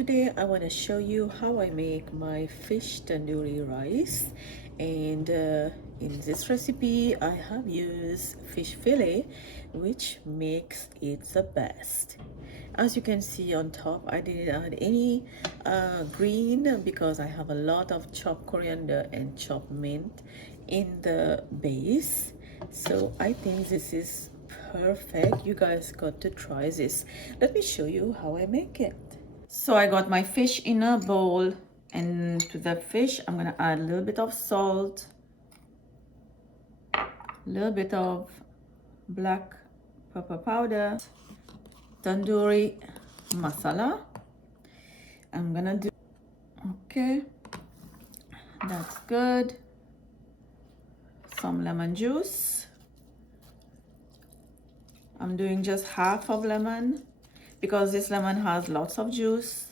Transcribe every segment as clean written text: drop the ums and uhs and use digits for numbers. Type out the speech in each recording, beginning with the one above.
today I want to show you how I make my fish tandoori rice. And in this recipe I have used fish fillet, which makes it the best. As you can see on top, I didn't add any green because I have a lot of chopped coriander and chopped mint in the base. So I think this is perfect. You guys got to try this. Let me show you how I make it. So I got my fish in a bowl, and to the fish I'm gonna add a little bit of salt, a little bit of black pepper powder, tandoori masala. I'm gonna do, okay, that's good. Some lemon juice. I'm doing just half of lemon because this lemon has lots of juice.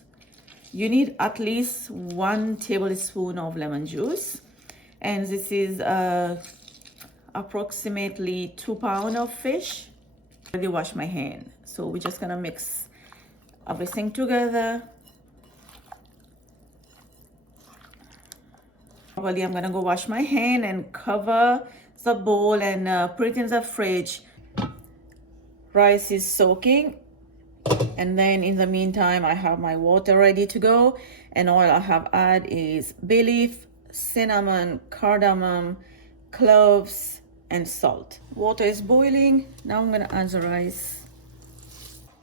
You need at least 1 tablespoon of lemon juice, and this is approximately 2 pounds of fish. I already washed my hand, so we're just gonna mix everything together. Probably I'm gonna go wash my hand and cover the bowl and put it in the fridge. Rice is soaking, and then in the meantime I have my water ready to go, and all I have added is bay leaf, cinnamon, cardamom, cloves, and salt. Water is boiling. Now I'm gonna add the rice.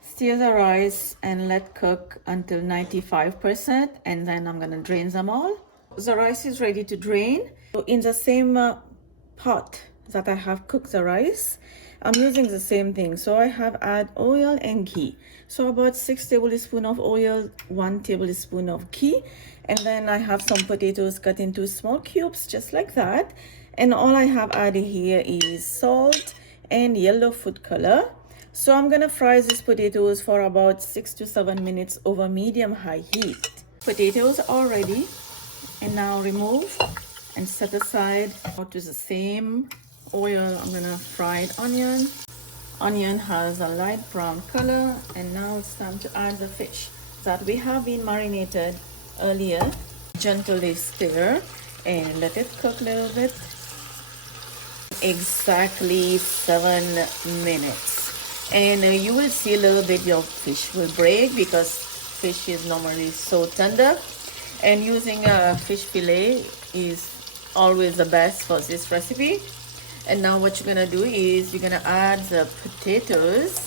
Stir the rice and let cook until 95%, and then I'm gonna drain them all. The rice is ready to drain. So in the same pot that I have cooked the rice, I'm using the same thing. So I have add oil and ghee. So about 6 tablespoons of oil, 1 tablespoon of ghee, and then I have some potatoes cut into small cubes, just like that. And all I have added here is salt and yellow food color. So I'm gonna fry these potatoes for about 6 to 7 minutes over medium-high heat. Potatoes are ready, and now remove and set aside. To the same oil, I'm gonna fry onion. Onion has a light brown color, and now it's time to add the fish that we have been marinated earlier. Gently stir and let it cook a little bit. Exactly 7 minutes, and you will see a little bit your fish will break because fish is normally so tender, and using a fish fillet is always the best for this recipe. And now what you're gonna do is you're gonna add the potatoes.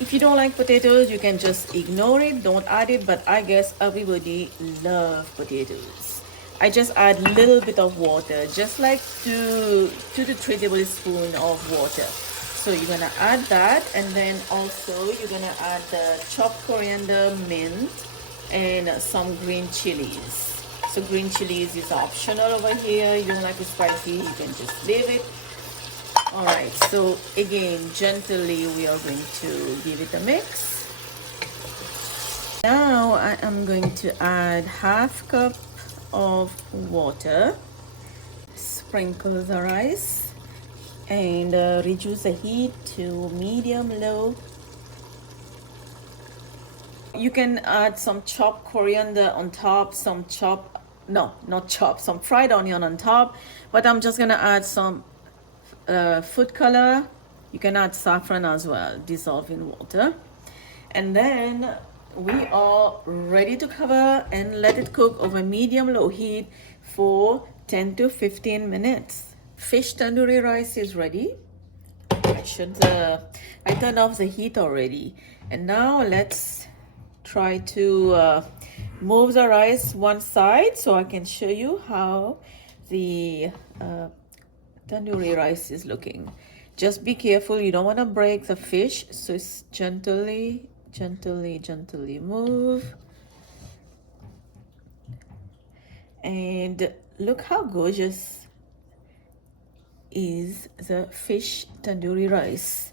If you don't like potatoes, you can just ignore it, don't add it, but I guess everybody loves potatoes. I just add a little bit of water, just like 2 to 3 tablespoons of water. So you're gonna add that, and then also you're gonna add the chopped coriander, mint, and some green chilies. So green chilies is optional over here. You don't like it spicy, you can just leave it. All right, so again, gently we are going to give it a mix. Now I am going to add half cup of water, sprinkle the rice, and reduce the heat to medium-low. You can add some chopped coriander on top, some fried onion on top, but I'm just gonna add some food color. You can add saffron as well, dissolve in water, and then we are ready to cover and let it cook over medium-low heat for 10 to 15 minutes. Fish tandoori rice is ready. I turned off the heat already, and now let's try to move the rice one side so I can show you how the tandoori rice is looking. Just be careful, you don't want to break the fish, so it's gently move. And look how gorgeous is the fish tandoori rice.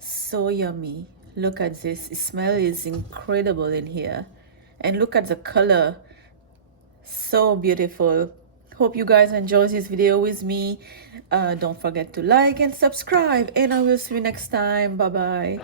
So yummy. Look at this, the smell is incredible in here, and look at the color, so beautiful. Hope you guys enjoy this video with me. Don't forget to like and subscribe, and I will see you next time. Bye bye.